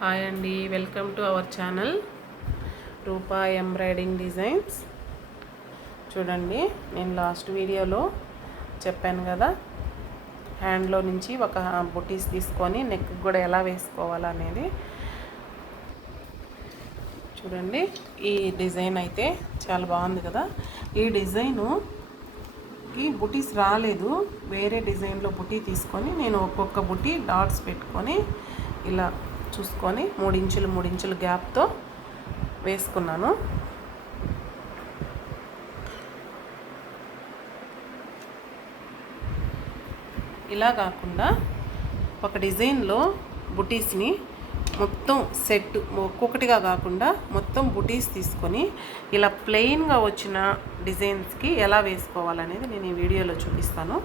Hi అండి, welcome to our channel Rupa embroidering designs. చూడండి, నేను లాస్ట్ వీడియోలో చెప్పాను కదా, హ్యాండ్లో నుంచి ఒక బుటీస్ తీసుకొని నెక్ కూడా ఎలా వేసుకోవాలనేది. చూడండి, ఈ డిజైన్ అయితే చాలా బాగుంది కదా. ఈ డిజైను ఈ బుటీస్ రాలేదు, వేరే డిజైన్లో బుటీ తీసుకొని నేను ఒక్కొక్క బుటీ డాట్స్ పెట్టుకొని ఇలా చూసుకొని 3 ఇంచులు గ్యాప్తో వేసుకున్నాను. ఇలా కాకుండా ఒక డిజైన్లో బుటీస్ని మొత్తం సెట్ ఒక్కొక్కటిగా కాకుండా మొత్తం బుటీస్ తీసుకొని ఇలా ప్లెయిన్గా వచ్చిన డిజైన్స్కి ఎలా వేసుకోవాలనేది నేను ఈ వీడియోలో చూపిస్తాను.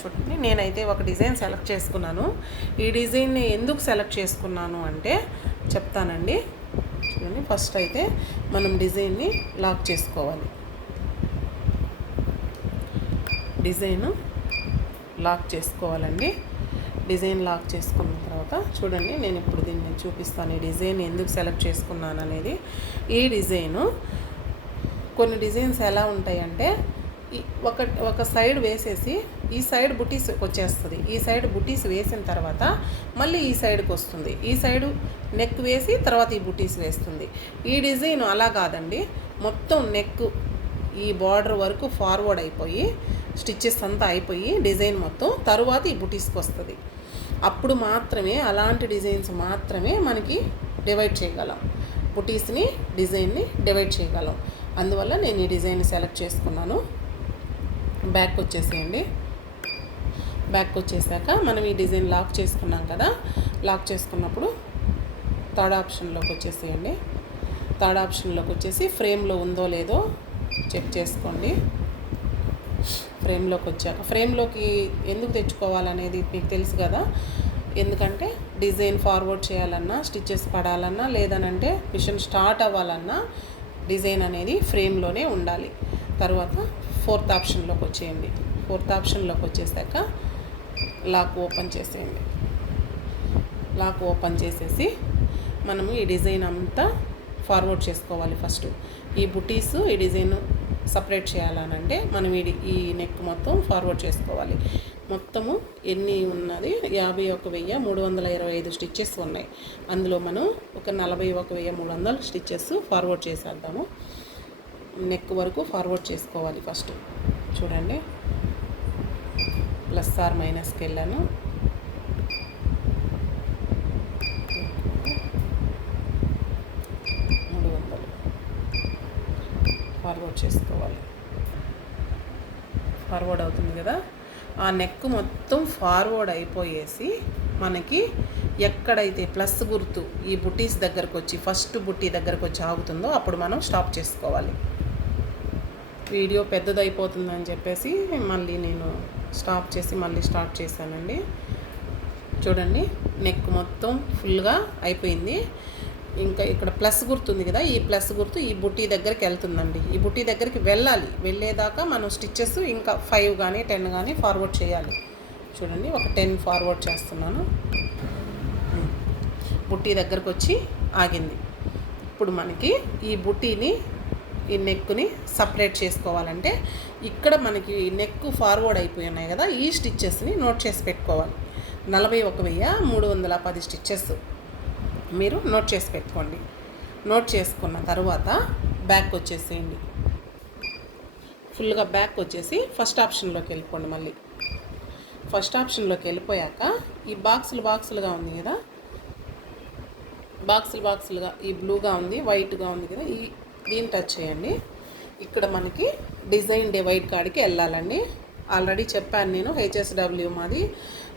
చూడండి, నేనైతే ఒక డిజైన్ సెలెక్ట్ చేసుకున్నాను. ఈ డిజైన్ని ఎందుకు సెలెక్ట్ చేసుకున్నాను అంటే చెప్తానండి. చూడండి, ఫస్ట్ అయితే మనం డిజైన్ని లాక్ చేసుకోవాలి. డిజైన్ లాక్ చేసుకోవాలండి. డిజైన్ లాక్ చేసుకున్న తర్వాత చూడండి, నేను ఇప్పుడు దీన్ని చూపిస్తాను. ఈ డిజైన్ ఎందుకు సెలెక్ట్ చేసుకున్నాను అనేది. ఈ డిజైను కొన్ని డిజైన్స్ ఎలా ఉంటాయంటే ఒక సైడ్ వేసేసి ఈ సైడ్ బుటీస్ వచ్చేస్తుంది. ఈ సైడ్ బుటీస్ వేసిన తర్వాత మళ్ళీ ఈ సైడ్కి వస్తుంది. ఈ సైడు నెక్ వేసి తర్వాత ఈ బుటీస్ వేస్తుంది. ఈ డిజైన్ అలా కాదండి, మొత్తం నెక్ ఈ బార్డర్ వరకు ఫార్వర్డ్ అయిపోయి స్టిచ్చెస్ అంతా అయిపోయి డిజైన్ మొత్తం తరువాత ఈ బుటీస్కి వస్తుంది. అప్పుడు మాత్రమే అలాంటి డిజైన్స్ మాత్రమే మనకి డివైడ్ చేయగలం, బుటీస్ని డిజైన్ని డివైడ్ చేయగలం. అందువల్ల నేను ఈ డిజైన్ సెలెక్ట్ చేసుకున్నాను. బ్యాక్ వచ్చేసేయండి. బ్యాక్ వచ్చేసాక మనం ఈ డిజైన్ లాక్ చేసుకున్నాం కదా, లాక్ చేసుకున్నప్పుడు థర్డ్ ఆప్షన్లోకి వచ్చేసేయండి. థర్డ్ ఆప్షన్లోకి వచ్చేసి ఫ్రేమ్లో ఉందో లేదో చెక్ చేసుకోండి. ఫ్రేమ్లోకి వచ్చాక ఫ్రేమ్లోకి ఎందుకు తెచ్చుకోవాలనేది మీకు తెలుసు కదా. ఎందుకంటే డిజైన్ ఫార్వర్డ్ చేయాలన్నా, స్టిచ్చెస్ పడాలన్నా, లేదనంటే మిషన్ స్టార్ట్ అవ్వాలన్నా డిజైన్ అనేది ఫ్రేమ్లోనే ఉండాలి. తర్వాత ఫోర్త్ ఆప్షన్లోకి వచ్చేయండి. ఫోర్త్ ఆప్షన్లోకి వచ్చేసాక లాక్ ఓపెన్ చేసేయండి. లాక్ ఓపెన్ చేసేసి మనము ఈ డిజైన్ అంతా ఫార్వర్డ్ చేసుకోవాలి. ఫస్ట్ ఈ బుటీస్ ఈ డిజైన్ సపరేట్ చేయాలనంటే మనం ఈ నెక్ మొత్తం ఫార్వర్డ్ చేసుకోవాలి. మొత్తము ఎన్ని ఉన్నది 51,325 స్టిచ్చెస్ ఉన్నాయి. అందులో మనం ఒక 41,300 స్టిచ్చెస్ ఫార్వర్డ్ చేసేద్దాము. నెక్ వరకు ఫార్వర్డ్ చేసుకోవాలి ఫస్ట్. చూడండి, ప్లస్ ఆర్ మైనస్కి వెళ్ళాను. ఫార్వర్డ్ చేసుకోవాలి. ఫార్వర్డ్ అవుతుంది కదా. ఆ నెక్ మొత్తం ఫార్వర్డ్ అయిపోయేసి మనకి ఎక్కడైతే ప్లస్ గుర్తు ఈ బుటీస్ దగ్గరకు వచ్చి ఫస్ట్ బుటీ దగ్గరకు వచ్చి ఆగుతుందో అప్పుడు మనం స్టాప్ చేసుకోవాలి. వీడియో పెద్దదైపోతుందని చెప్పేసి మళ్ళీ నేను స్టాప్ చేసి మళ్ళీ స్టార్ట్ చేశానండి. చూడండి, నెక్ మొత్తం ఫుల్గా అయిపోయింది. ఇంకా ఇక్కడ ప్లస్ గుర్తు ఉంది కదా, ఈ ప్లస్ గుర్తు ఈ బుటీ దగ్గరికి వెళ్తుందండి. ఈ బుటీ దగ్గరికి వెళ్ళేదాకా మనం స్టిచ్చెస్ ఇంకా 5 కానీ 10 కానీ ఫార్వర్డ్ చేయాలి. చూడండి, ఒక 10 ఫార్వర్డ్ చేస్తున్నాను. బుటీ దగ్గరకు వచ్చి ఆగింది. ఇప్పుడు మనకి ఈ బుటీని ఈ నెక్ని సపరేట్ చేసుకోవాలంటే ఇక్కడ మనకి నెక్ ఫార్వర్డ్ అయిపోయి ఉన్నాయి కదా, ఈ స్టిచ్చెస్ని నోట్ చేసి పెట్టుకోవాలి. 41,310 స్టిచ్చెస్ మీరు నోట్ చేసి పెట్టుకోండి. నోట్ చేసుకున్న తర్వాత బ్యాక్ వచ్చేసేయండి. ఫుల్గా బ్యాక్ వచ్చేసి ఫస్ట్ ఆప్షన్లోకి వెళ్ళిపోండి. మళ్ళీ ఫస్ట్ ఆప్షన్లోకి వెళ్ళిపోయాక ఈ బాక్సులుగా ఉంది కదా, బాక్సులుగా ఈ బ్లూగా ఉంది, వైట్గా ఉంది కదా, దీన్ని టచ్ చేయండి. ఇక్కడ మనకి డిజైన్ డివైడ్ కాడికి వెళ్ళాలండి. ఆల్రెడీ చెప్పాను నేను, హెచ్ఎస్డబ్ల్యూ మాది.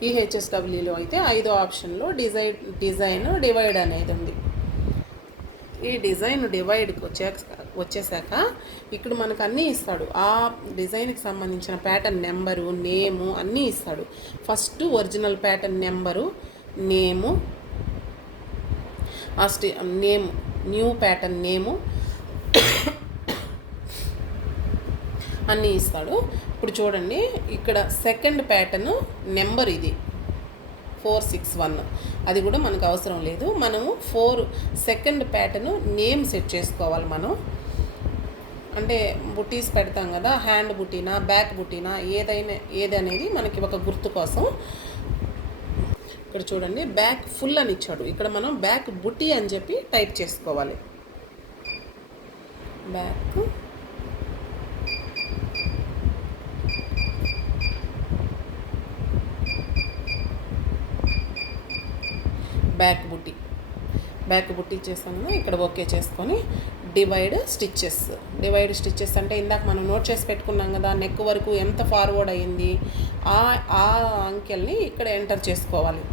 ఈ హెచ్ఎస్డబ్ల్యూలో అయితే 5వ ఆప్షన్లో డిజైన్ డివైడ్ అనేది ఉంది. ఈ డిజైన్ డివైడ్కి వచ్చేసాక ఇక్కడ మనకు అన్నీ ఇస్తాడు. ఆ డిజైన్కి సంబంధించిన ప్యాటర్న్ నెంబరు, నేము అన్నీ ఇస్తాడు. ఫస్ట్ ఒరిజినల్ ప్యాటర్న్ నెంబరు, నేము, నేమ్, న్యూ ప్యాటర్న్ నేము అన్నీ ఇస్తాడు. ఇప్పుడు చూడండి, ఇక్కడ సెకండ్ ప్యాటర్న్ నెంబర్ ఇది. 461. అది కూడా మనకు అవసరం లేదు. మనము 2nd ప్యాటర్న్ నేమ్ సెట్ చేసుకోవాలి. మనం అంటే బుటీస్ పెడతాం కదా, హ్యాండ్ బుటీనా బ్యాక్ బుటీనా ఏది అనేది మనకి ఒక గుర్తు కోసం. ఇక్కడ చూడండి బ్యాక్ ఫుల్ అని ఇచ్చాడు, ఇక్కడ మనం బ్యాక్ బుటీ అని చెప్పి టైప్ చేసుకోవాలి. బ్యాక్ బుట్టి చేసాను. ఇక్కడ ఓకే చేసుకొని డివైడ్ స్టిచ్చెస్ అంటే ఇందాక మనం నోట్ చేసి పెట్టుకున్నాం కదా, నెక్ వరకు ఎంత ఫార్వర్డ్ అయ్యింది ఆ అంకెల్ని ఇక్కడ ఎంటర్ చేసుకోవాలి.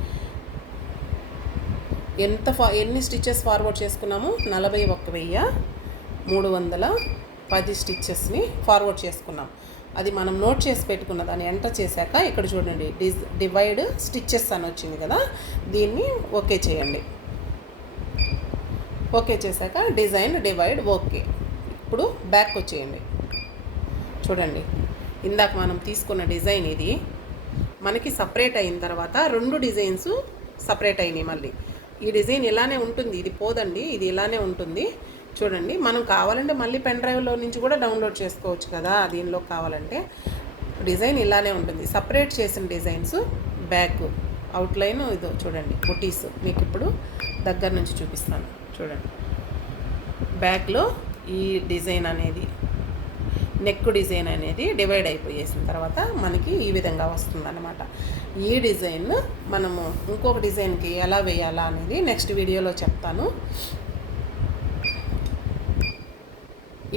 ఎన్ని స్టిచ్చెస్ ఫార్వర్డ్ చేసుకున్నాము? 41,310 స్టిచ్చెస్ని ఫార్వర్డ్ చేసుకున్నాం. అది మనం నోట్ చేసి పెట్టుకున్న దాన్ని ఎంటర్ చేశాక ఇక్కడ చూడండి డివైడ్ స్టిచ్చెస్ అని వచ్చింది కదా, దీన్ని ఓకే చేయండి. ఓకే చేశాక డిజైన్ డివైడ్ ఓకే. ఇప్పుడు బ్యాక్ వచ్చేయండి. చూడండి ఇందాక మనం తీసుకున్న డిజైన్ ఇది మనకి సపరేట్ అయిన తర్వాత 2 డిజైన్స్ సపరేట్ అయినాయి. మళ్ళీ ఈ డిజైన్ ఇలానే ఉంటుంది, ఇది పోదండి, ఇది ఇలానే ఉంటుంది. చూడండి మనం కావాలంటే మళ్ళీ పెన్ డ్రైవ్లో నుంచి కూడా డౌన్లోడ్ చేసుకోవచ్చు కదా, దీనిలో కావాలంటే. డిజైన్ ఇలానే ఉంటుంది. సపరేట్ చేసిన డిజైన్స్ బ్యాక్ అవుట్లైన్ ఇదో చూడండి బుటీస్. మీకు ఇప్పుడు దగ్గర నుంచి చూపిస్తాను. చూడండి బ్యాక్లో ఈ డిజైన్ అనేది నెక్ డిజైన్ అనేది డివైడ్ అయిపోయేసిన తర్వాత మనకి ఈ విధంగా వస్తుందన్నమాట. ఈ డిజైన్ మనము ఇంకొక డిజైన్కి ఎలా వేయాలా అనేది నెక్స్ట్ వీడియోలో చెప్తాను.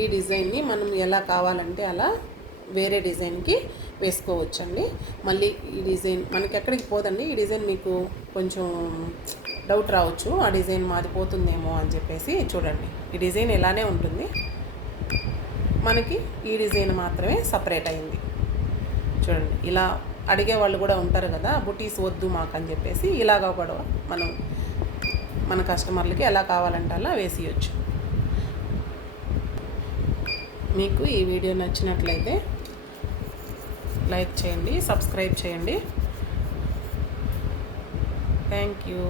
ఈ డిజైన్ని మనం ఎలా కావాలంటే అలా వేరే డిజైన్కి వేసుకోవచ్చండి. మళ్ళీ ఈ డిజైన్ మనకి ఎక్కడికి పోదండి. ఈ డిజైన్ మీకు కొంచెం డౌట్ రావచ్చు, ఆ డిజైన్ మాది పోతుందేమో అని చెప్పేసి. చూడండి ఈ డిజైన్ ఇలానే ఉంటుంది, మనకి ఈ డిజైన్ మాత్రమే సపరేట్ అయింది. చూడండి ఇలా అడిగే వాళ్ళు కూడా ఉంటారు కదా, బుటీస్ వద్దు మాకు అని చెప్పేసి. ఇలాగా కూడా మనం మన కస్టమర్లకి ఎలా కావాలంటే అలా వేసియచ్చు. మీకు ఈ వీడియో నచ్చినట్లయితే లైక్ చేయండి, సబ్స్క్రైబ్ చేయండి. Thank you.